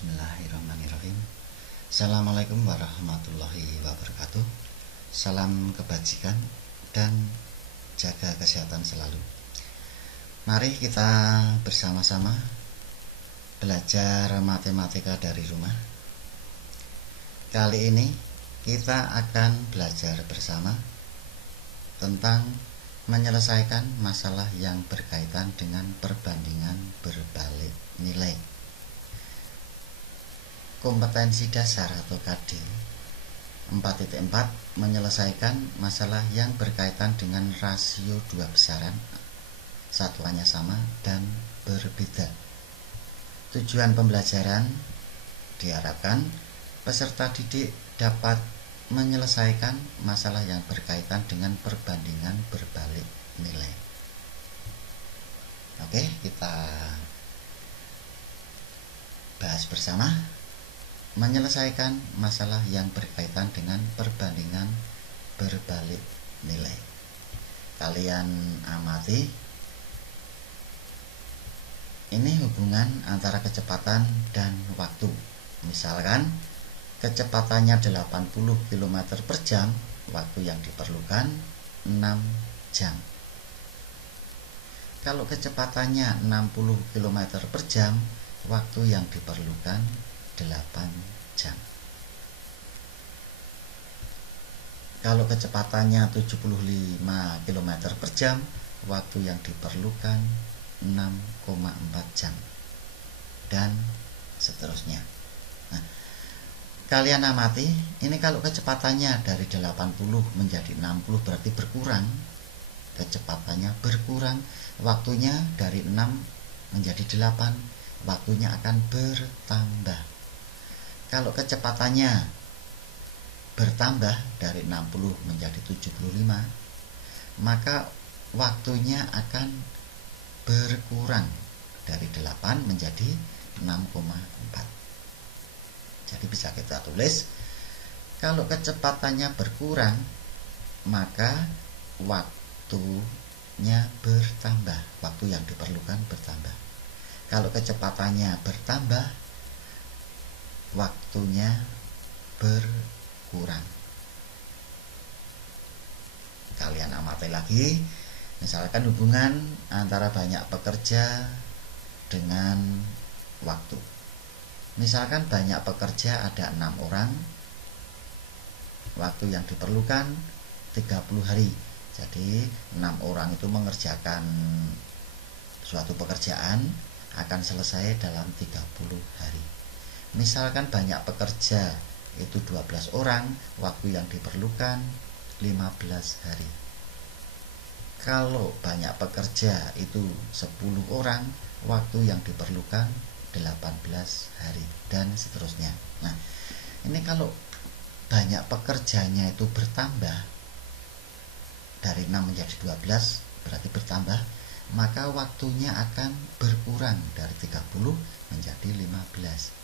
Bismillahirrahmanirrahim. Assalamualaikum warahmatullahi wabarakatuh. Salam kebajikan dan jaga kesehatan selalu. Mari kita bersama-sama belajar matematika dari rumah. Kali ini kita akan belajar bersama tentang menyelesaikan masalah yang berkaitan dengan perbandingan berbalik nilai. Kompetensi dasar atau KD 4.4 menyelesaikan masalah yang berkaitan dengan rasio dua besaran, satuannya sama dan berbeda. Tujuan pembelajaran diharapkan peserta didik dapat menyelesaikan masalah yang berkaitan dengan perbandingan berbalik nilai. Oke, kita bahas bersama menyelesaikan masalah yang berkaitan dengan perbandingan berbalik nilai. Kalian amati ini hubungan antara kecepatan dan waktu. Misalkan kecepatannya 80 km per jam, waktu yang diperlukan 6 jam. Kalau kecepatannya 60 km per jam, waktu yang diperlukan 8 jam. Kalau kecepatannya 75 km per jam, waktu yang diperlukan 6,4 jam, dan seterusnya. Nah, kalian amati, ini kalau kecepatannya dari 80 menjadi 60 berarti berkurang. Kecepatannya berkurang, waktunya dari 6 menjadi 8, waktunya akan bertambah. Kalau kecepatannya bertambah dari 60 menjadi 75, maka waktunya akan berkurang dari 8 menjadi 6,4. Jadi bisa kita tulis, kalau kecepatannya berkurang, maka waktunya bertambah, waktu yang diperlukan bertambah. Kalau kecepatannya bertambah, waktunya berkurang. Kalian amati lagi, misalkan hubungan antara banyak pekerja dengan waktu. Misalkan banyak pekerja ada 6 orang, waktu yang diperlukan 30 hari. Jadi 6 orang itu mengerjakan suatu pekerjaan akan selesai dalam 30 hari. Misalkan banyak pekerja itu 12 orang, waktu yang diperlukan 15 hari. Kalau banyak pekerja itu 10 orang, waktu yang diperlukan 18 hari, dan seterusnya. Nah, ini kalau banyak pekerjanya itu bertambah dari 6 menjadi 12 berarti bertambah, maka waktunya akan berkurang dari 30 menjadi 15.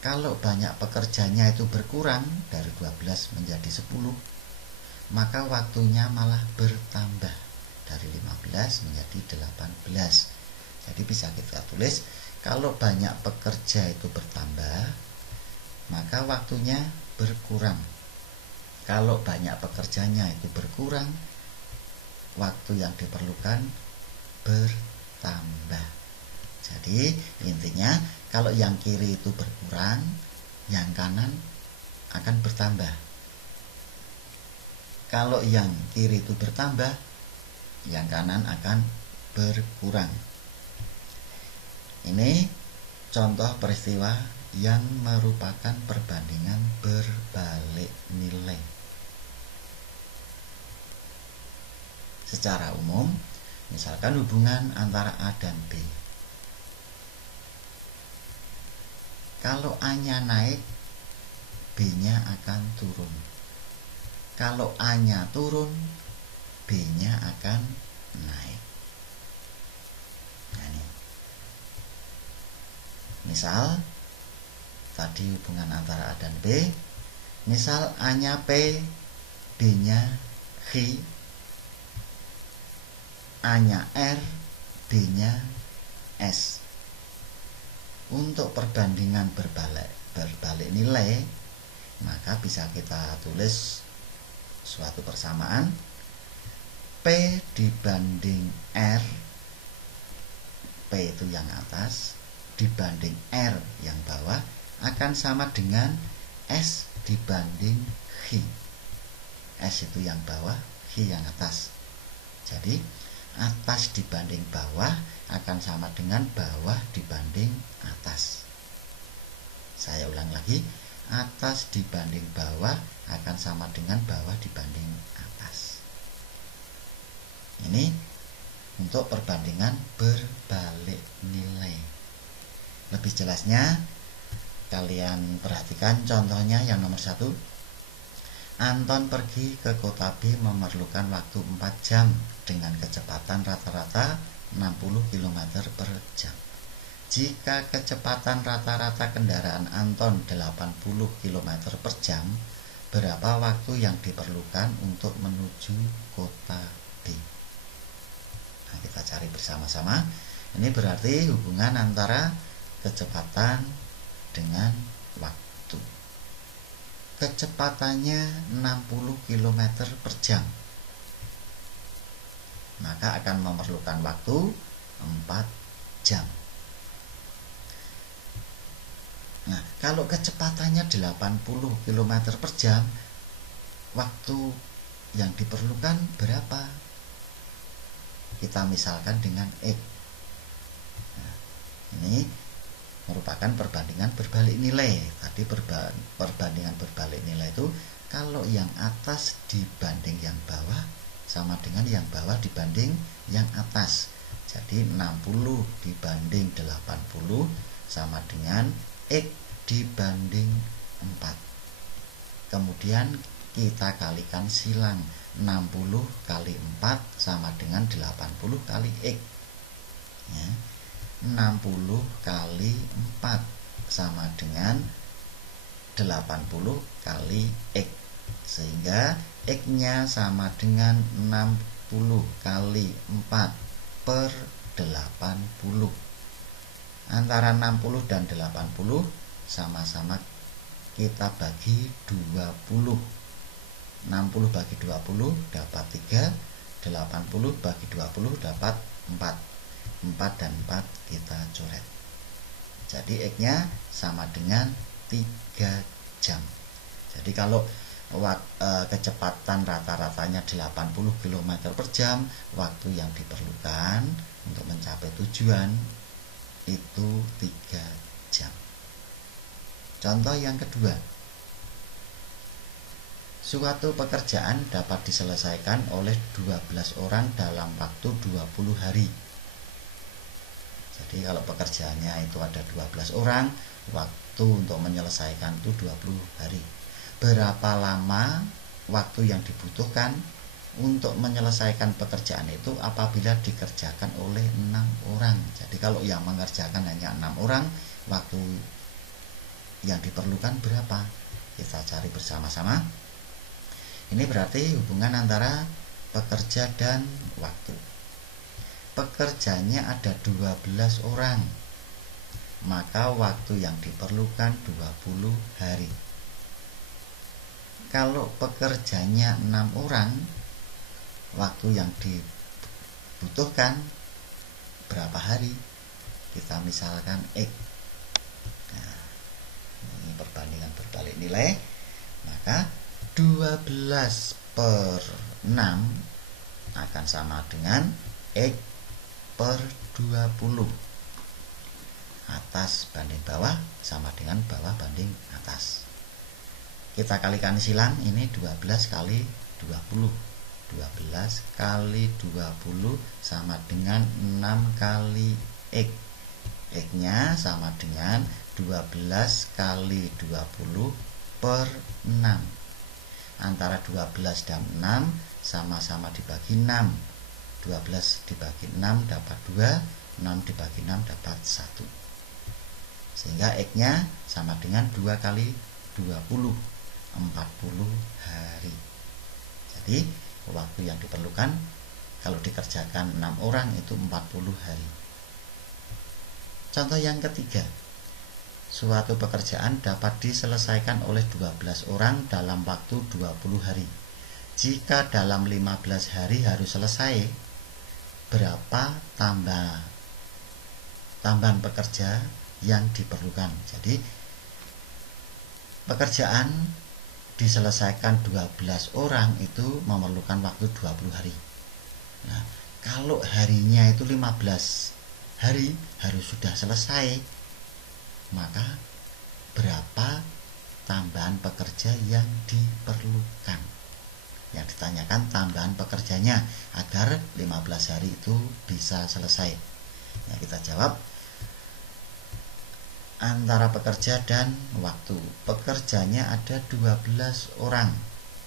Kalau banyak pekerjanya itu berkurang dari 12 menjadi 10, maka waktunya malah bertambah dari 15 menjadi 18. Jadi bisa kita tulis, kalau banyak pekerja itu bertambah, maka waktunya berkurang. Kalau banyak pekerjanya itu berkurang, waktu yang diperlukan bertambah. Jadi intinya, kalau yang kiri itu berkurang, yang kanan akan bertambah. Kalau yang kiri itu bertambah, yang kanan akan berkurang. Ini contoh peristiwa yang merupakan perbandingan berbalik nilai. Secara umum, misalkan hubungan antara A dan B. Kalau A-nya naik, B-nya akan turun. Kalau A-nya turun, B-nya akan naik. Nah, ini. Misal, tadi hubungan antara A dan B. Misal A-nya P, B-nya Q, A-nya R, B-nya S. Untuk perbandingan berbalik nilai, maka bisa kita tulis suatu persamaan P dibanding R, P itu yang atas, dibanding R yang bawah akan sama dengan S dibanding H. S itu yang bawah, H yang atas. Jadi atas dibanding bawah akan sama dengan bawah dibanding atas. Saya ulang lagi, atas dibanding bawah akan sama dengan bawah dibanding atas. Ini untuk perbandingan berbalik nilai. Lebih jelasnya kalian perhatikan contohnya yang nomor 1. Anton pergi ke kota B memerlukan waktu 4 jam dengan kecepatan rata-rata 60 km per jam. Jika kecepatan rata-rata kendaraan Anton 80 km per jam, berapa waktu yang diperlukan untuk menuju kota B? Nah, kita cari bersama-sama. Ini berarti hubungan antara kecepatan dengan waktu. Kecepatannya 60 km per jam, maka akan memerlukan waktu 4 jam. Nah, kalau kecepatannya 80 km per jam, waktu yang diperlukan berapa? Kita misalkan dengan X. Nah, ini merupakan perbandingan berbalik nilai. Tadi perbandingan berbalik nilai itu kalau yang atas dibanding yang bawah sama dengan yang bawah dibanding yang atas. Jadi 60 dibanding 80 sama dengan X dibanding 4. Kemudian kita kalikan silang, 60 kali 4 sama dengan 80 kali X ya. 60 kali 4 sama dengan 80 kali X, sehingga X-nya sama dengan 60 kali 4 per 80. Antara 60 dan 80 sama-sama kita bagi 20. 60 bagi 20 dapat 3, 80 bagi 20 dapat 4. 4 dan 4 kita coret. Jadi X-nya sama dengan 3 jam. Jadi kalau kecepatan rata-ratanya 80 km per jam, waktu yang diperlukan untuk mencapai tujuan itu 3 jam. Contoh yang kedua, suatu pekerjaan dapat diselesaikan oleh 12 orang dalam waktu 20 hari. Jadi kalau pekerjaannya itu ada 12 orang, waktu untuk menyelesaikan itu 20 hari. Berapa lama waktu yang dibutuhkan untuk menyelesaikan pekerjaan itu apabila dikerjakan oleh 6 orang? Jadi kalau yang mengerjakan hanya 6 orang, waktu yang diperlukan berapa? Kita cari bersama-sama. Ini berarti hubungan antara pekerja dan waktu. Pekerjanya ada 12 orang, maka waktu yang diperlukan 20 hari. Kalau pekerjanya 6 orang, waktu yang dibutuhkan berapa hari? Kita misalkan X. Nah, ini perbandingan berbalik nilai, maka 12 per 6 akan sama dengan X per 20. Atas banding bawah sama dengan bawah banding atas. Kita kalikan silang, ini 12 kali 20. 12 kali 20 sama dengan 6 kali X. X-nya sama dengan 12 kali 20 per 6. Antara 12 dan 6 sama-sama dibagi 6. 12 dibagi 6 dapat 2, 6 dibagi 6 dapat 1. Sehingga X-nya sama dengan 2 kali 20, 40 hari. Jadi waktu yang diperlukan kalau dikerjakan 6 orang itu 40 hari. Contoh yang ketiga, suatu pekerjaan dapat diselesaikan oleh 12 orang dalam waktu 20 hari. Jika dalam 15 hari harus selesai, berapa tambahan pekerja yang diperlukan? Jadi pekerjaan diselesaikan 12 orang itu memerlukan waktu 20 hari. Nah, kalau harinya itu 15 hari harus sudah selesai, maka berapa tambahan pekerja yang diperlukan? Yang ditanyakan tambahan pekerjanya agar 15 hari itu bisa selesai. Nah, kita jawab antara pekerja dan waktu. Pekerjanya ada 12 orang.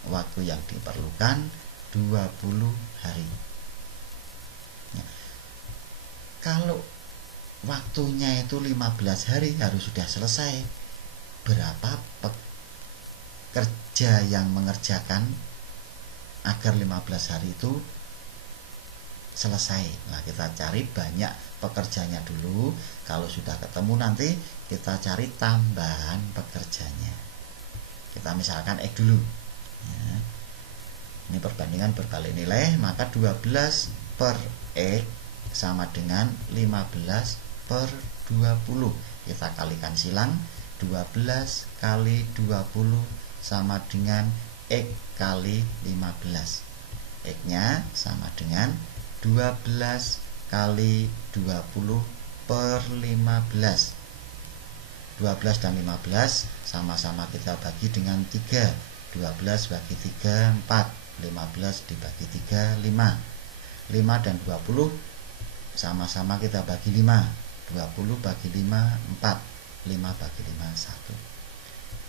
Waktu yang diperlukan 20 hari. Nah, kalau waktunya itu 15 hari harus sudah selesai, berapa pekerja yang mengerjakan agar 15 hari itu selesai? Nah, kita cari banyak pekerjanya dulu. Kalau sudah ketemu nanti kita cari tambahan pekerjanya. Kita misalkan X dulu ya. Ini perbandingan berbalik nilai, maka 12 per X sama dengan 15 per 20. Kita kalikan silang, 12 kali 20 sama dengan X kali 15. X nya sama dengan 12 kali 20 per 15. 12 dan 15 sama-sama kita bagi dengan 3. 12 bagi 3 4, 15 dibagi 3 5. 5 dan 20 sama-sama kita bagi 5. 20 bagi 5 4, 5 bagi 5 1.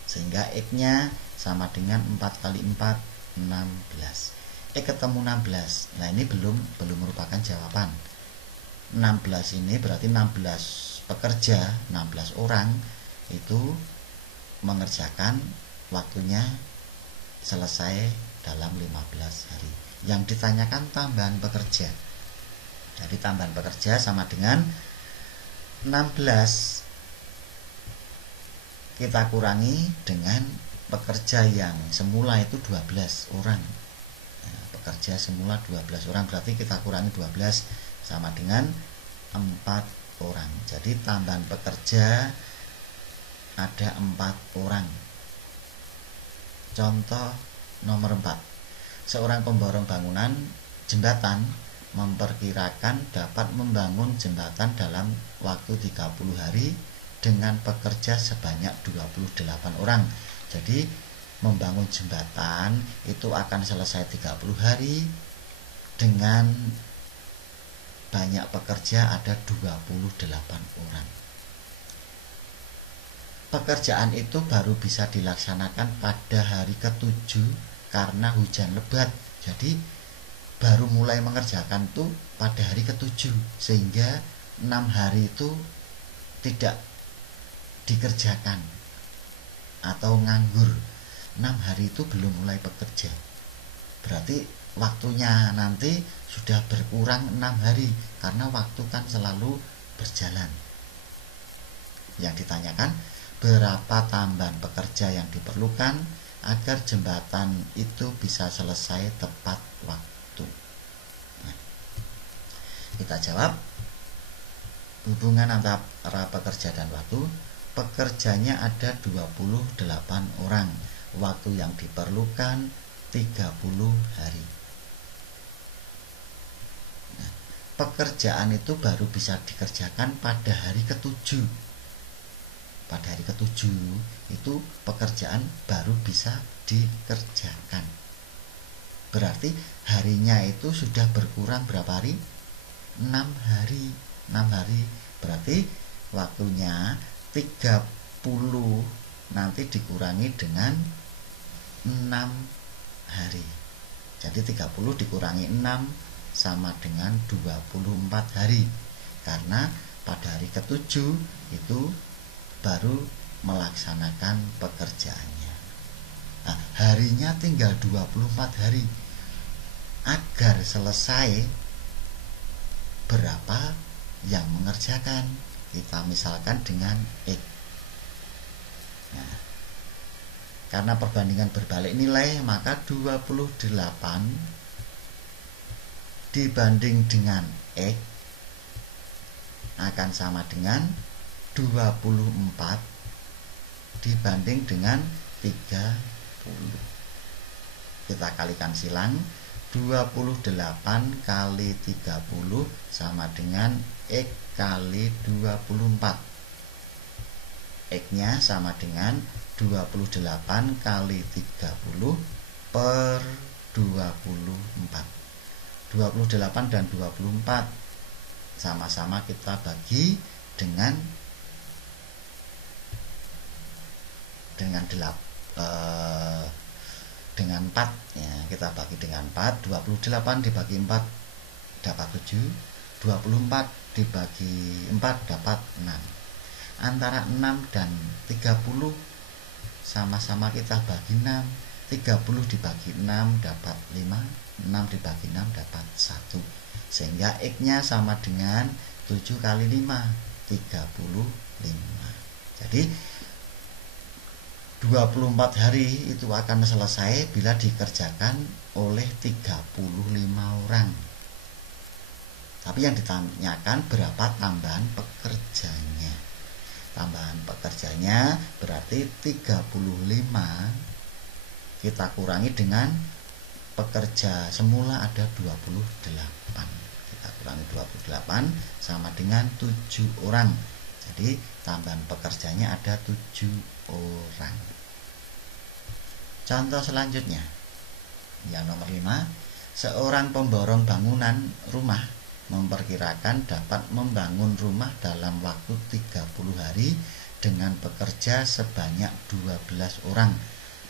Sehingga X nya sama dengan 4 kali 4 16. Ketemu 16. Nah, ini belum merupakan jawaban. 16 ini berarti 16 pekerja, 16 orang itu mengerjakan, waktunya selesai dalam 15 hari. Yang ditanyakan tambahan pekerja. Jadi tambahan pekerja sama dengan 16 kita kurangi dengan pekerja yang semula itu 12 orang. Nah, pekerja semula 12 orang berarti kita kurangi 12 sama dengan 4 orang. Jadi tambahan pekerja ada 4 orang. Contoh nomor 4. Seorang pemborong bangunan jembatan memperkirakan dapat membangun jembatan dalam waktu 30 hari dengan pekerja sebanyak 28 orang. Jadi membangun jembatan itu akan selesai 30 hari dengan banyak pekerja ada 28 orang. Pekerjaan itu baru bisa dilaksanakan pada hari ke-7 karena hujan lebat. Jadi baru mulai mengerjakan itu pada hari ke-7, sehingga 6 hari itu tidak dikerjakan atau nganggur. 6 hari itu belum mulai bekerja. Berarti waktunya nanti sudah berkurang 6 hari karena waktu kan selalu berjalan. Yang ditanyakan berapa tambahan pekerja yang diperlukan agar jembatan itu bisa selesai tepat waktu. Nah, kita jawab hubungan antara pekerja dan waktu. Pekerjanya ada 28 orang. Waktu yang diperlukan 30 hari. Nah, pekerjaan itu baru bisa dikerjakan pada hari ke-7. Pada hari ke-7 itu pekerjaan baru bisa dikerjakan. Berarti harinya itu sudah berkurang berapa hari? 6 hari. 6 hari berarti waktunya 30 nanti dikurangi dengan 6 hari. Jadi 30 dikurangi 6 sama dengan 24 hari. Karena pada hari ke-7 itu baru melaksanakan pekerjaannya. Nah, harinya tinggal 24 hari. Agar selesai, berapa yang mengerjakan? Kita misalkan dengan X. Nah, karena perbandingan berbalik nilai, maka 28 dibanding dengan X akan sama dengan 24 dibanding dengan 30. Kita kalikan silang, 28 kali 30 sama dengan X kali 24. X-nya sama dengan 28 kali 30 per 24. 28 dan 24 sama-sama kita bagi dengan 4 ya, kita bagi dengan 4. 28 dibagi 4 dapat 7, 24 dibagi 4 dapat 6. Antara 6 dan 30 sama-sama kita bagi 6. 30 dibagi 6 dapat 5, 6 dibagi 6 dapat 1, sehingga X-nya sama dengan 7 kali 5, 35. Jadi 24 hari itu akan selesai bila dikerjakan oleh 35 orang. Tapi yang ditanyakan berapa tambahan pekerjanya. Tambahan pekerjanya berarti 35 kita kurangi dengan pekerja semula ada 28. Kita kurangi 28 sama dengan 7 orang. Jadi tambahan pekerjanya ada 7 orang. Contoh selanjutnya, yang nomor 5, seorang pemborong bangunan rumah memperkirakan dapat membangun rumah dalam waktu 30 hari dengan pekerja sebanyak 12 orang.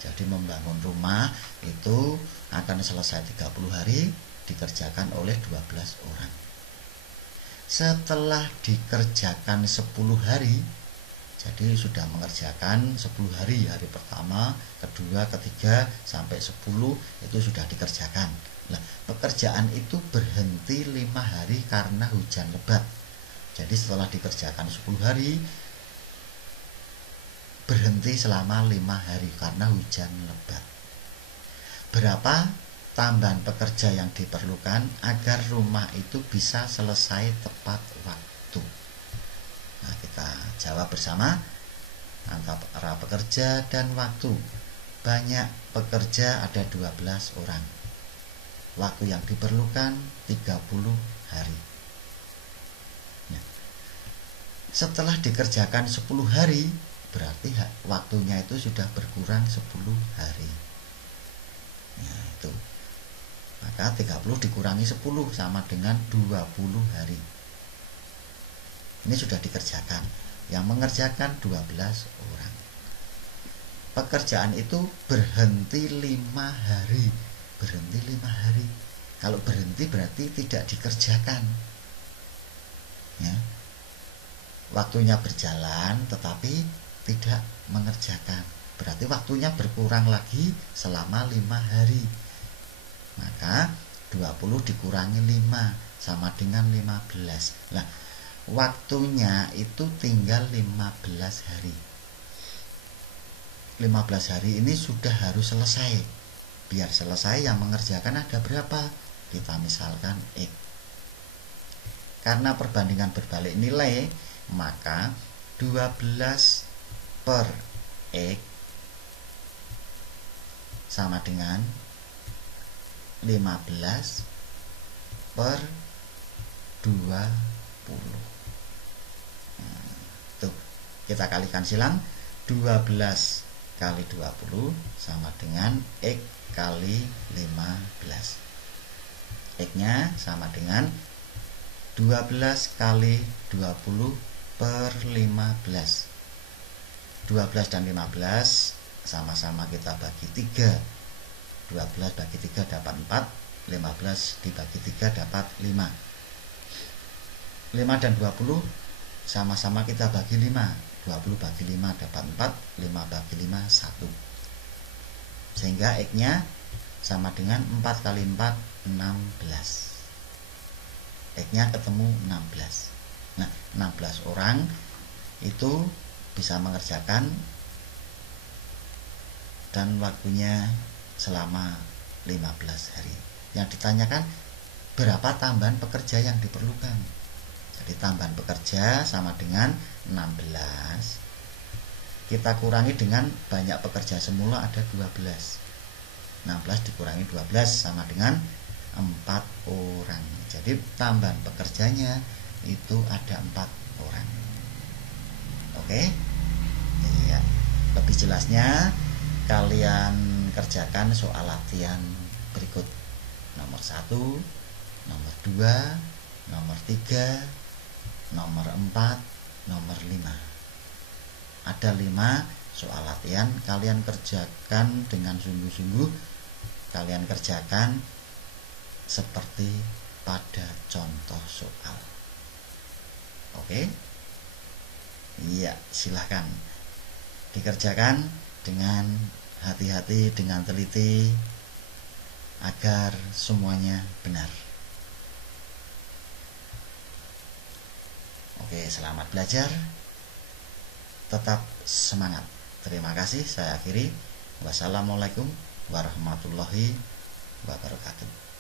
Jadi membangun rumah itu akan selesai 30 hari dikerjakan oleh 12 orang. Setelah dikerjakan 10 hari, jadi sudah mengerjakan 10 hari, hari pertama, kedua, ketiga, sampai 10 itu sudah dikerjakan. Nah, pekerjaan itu berhenti 5 hari karena hujan lebat. Jadi setelah dikerjakan 10 hari, berhenti selama 5 hari karena hujan lebat. Berapa tambahan pekerja yang diperlukan agar rumah itu bisa selesai tepat waktu? Nah, kita jawab bersama antara pekerja dan waktu. Banyak pekerja ada 12 orang. Waktu yang diperlukan 30 hari. Nah, setelah dikerjakan 10 hari, berarti waktunya itu sudah berkurang 10 hari. Nah, itu. Maka 30 dikurangi 10 sama dengan 20 hari. Ini sudah dikerjakan. Yang mengerjakan 12 orang. Pekerjaan itu berhenti 5 hari. Berhenti 5 hari. Kalau berhenti berarti tidak dikerjakan. Ya. Waktunya berjalan tetapi tidak mengerjakan, berarti waktunya berkurang lagi selama 5 hari. Maka 20 dikurangi 5 sama dengan 15. Nah, waktunya itu tinggal 15 hari. 15 hari ini sudah harus selesai. Biar selesai yang mengerjakan ada berapa? Kita misalkan X. Karena perbandingan berbalik nilai, maka 12 per X sama dengan 15 per 20. Nah, tuh, kita kalikan silang, 12 kali 20 sama dengan X kali 15. X-nya sama dengan 12 kali 20 per 15. 12 dan 15 sama-sama kita bagi 3. 12 bagi 3 dapat 4, 15 dibagi 3 dapat 5. 5 dan 20 sama-sama kita bagi 5. 20 bagi 5 dapat 4, 5 bagi 5 1. Sehingga X-nya sama dengan 4 kali 4 16. X-nya ketemu 16. Nah, 16 orang itu bisa mengerjakan dan waktunya selama 15 hari. Yang ditanyakan berapa tambahan pekerja yang diperlukan. Jadi tambahan pekerja sama dengan 16. Kita kurangi dengan banyak pekerja semula ada 12. 16 dikurangi 12 sama dengan 4 orang. Jadi tambahan pekerjanya itu ada 4 orang. Oke? Iya. Lebih jelasnya kalian kerjakan soal latihan berikut. Nomor 1, nomor 2, nomor 3, nomor 4, nomor 5. Ada 5 soal latihan, kalian kerjakan dengan sungguh-sungguh. Kalian kerjakan seperti pada contoh soal. Oke? Iya, silahkan dikerjakan dengan hati-hati, dengan teliti, agar semuanya benar. Oke, selamat belajar. Tetap semangat. Terima kasih, saya akhiri. Wassalamualaikum warahmatullahi wabarakatuh.